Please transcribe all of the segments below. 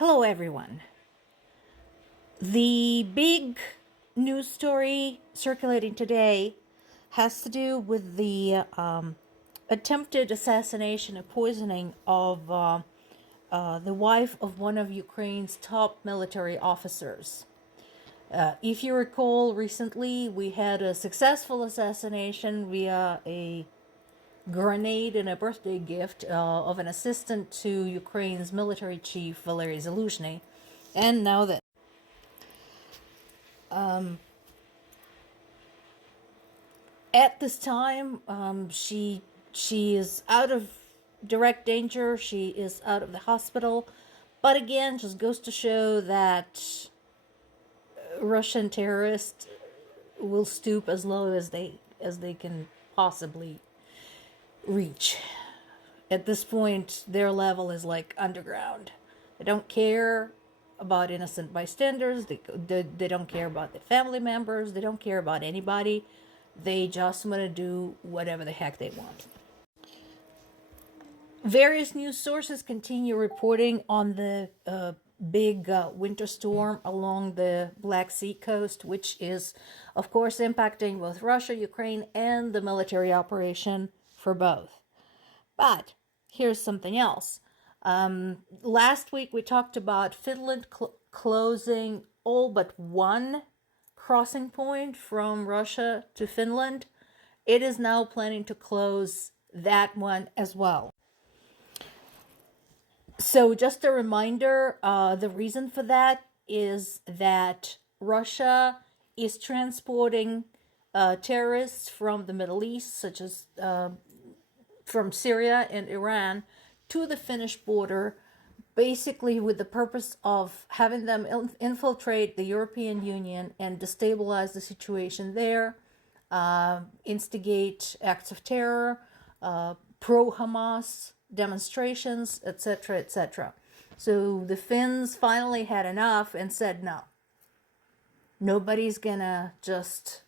Hello, everyone. The big news story circulating today has to do with the attempted assassination and poisoning of the wife of one of Ukraine's top military officers. If you recall, recently we had a successful assassination via a grenade and a birthday gift of an assistant to Ukraine's military chief, Valery Zaluzhny. And now that at this time, she is out of direct danger. She is out of the hospital, but again, just goes to show that Russian terrorists will stoop as low as they can possibly reach. At this point, their level is like underground. They don't care about innocent bystanders. They don't care about the family members. They don't care about anybody. They just want to do whatever the heck they want. Various news sources continue reporting on the big winter storm along the Black Sea coast, which is, of course, impacting both Russia, Ukraine, and the military operation for both. But here's something else. Last week we talked about Finland closing all but one crossing point from Russia to Finland. It is now planning to close that one as well. So just a reminder, the reason for that is that Russia is transporting terrorists from the Middle East, such as from Syria and Iran, to the Finnish border, basically with the purpose of having them infiltrate the European Union and destabilize the situation there, instigate acts of terror, pro-Hamas demonstrations, etc., etc. So the Finns finally had enough and said, no, nobody's gonna just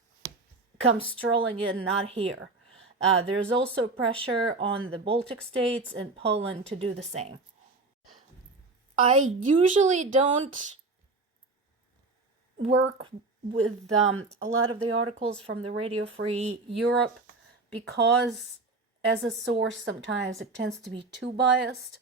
come strolling in, not here. There's also pressure on the Baltic states and Poland to do the same. I usually don't work with a lot of the articles from the Radio Free Europe because as a source sometimes it tends to be too biased.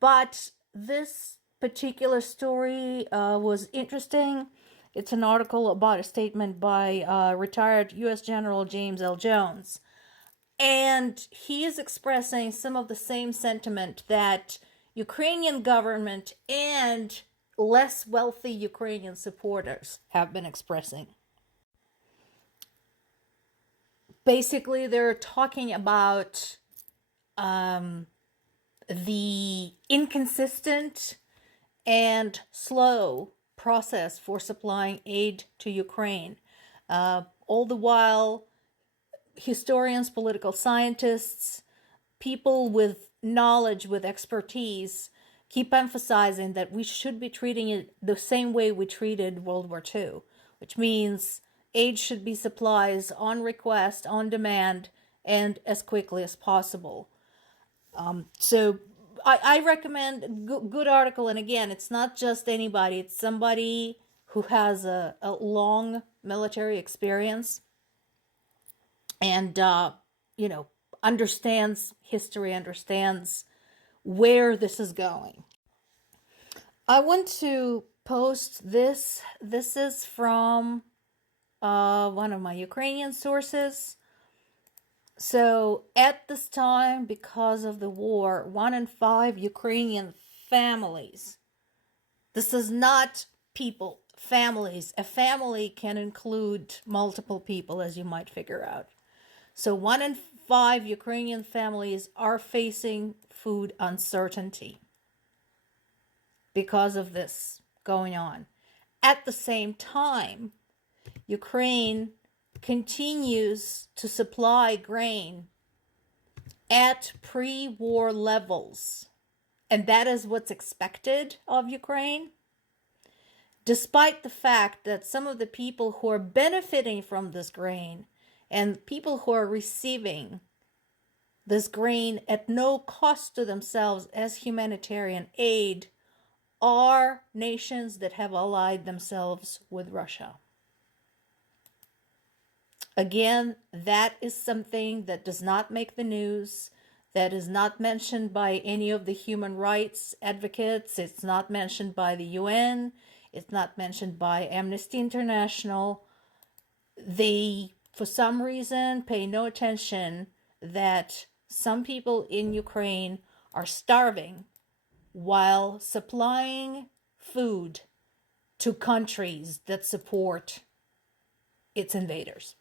But this particular story was interesting. It's an article about a statement by retired U.S. General James L. Jones. And he is expressing some of the same sentiment that Ukrainian government and less wealthy Ukrainian supporters have been expressing. Basically, they're talking about the inconsistent and slow process for supplying aid to Ukraine. All the while, historians, political scientists, people with knowledge, with expertise, keep emphasizing that we should be treating it the same way we treated World War II, which means aid should be supplied on request, on demand, and as quickly as possible. So I recommend a good article. And again, it's not just anybody. It's somebody who has a long military experience and, understands history, understands where this is going. I want to post this. This is from one of my Ukrainian sources. So at this time, because of the war, 1 in 5 Ukrainian families, this is not people, families. A family can include multiple people, as you might figure out. So 1 in 5 Ukrainian families are facing food uncertainty because of this going on. At the same time, Ukraine continues to supply grain at pre-war levels, and that is what's expected of Ukraine, despite the fact that some of the people who are benefiting from this grain and people who are receiving this grain at no cost to themselves as humanitarian aid are nations that have allied themselves with Russia. Again, that is something that does not make the news, that is not mentioned by any of the human rights advocates. It's not mentioned by the UN. It's not mentioned by Amnesty International. They, for some reason, pay no attention that some people in Ukraine are starving while supplying food to countries that support its invaders.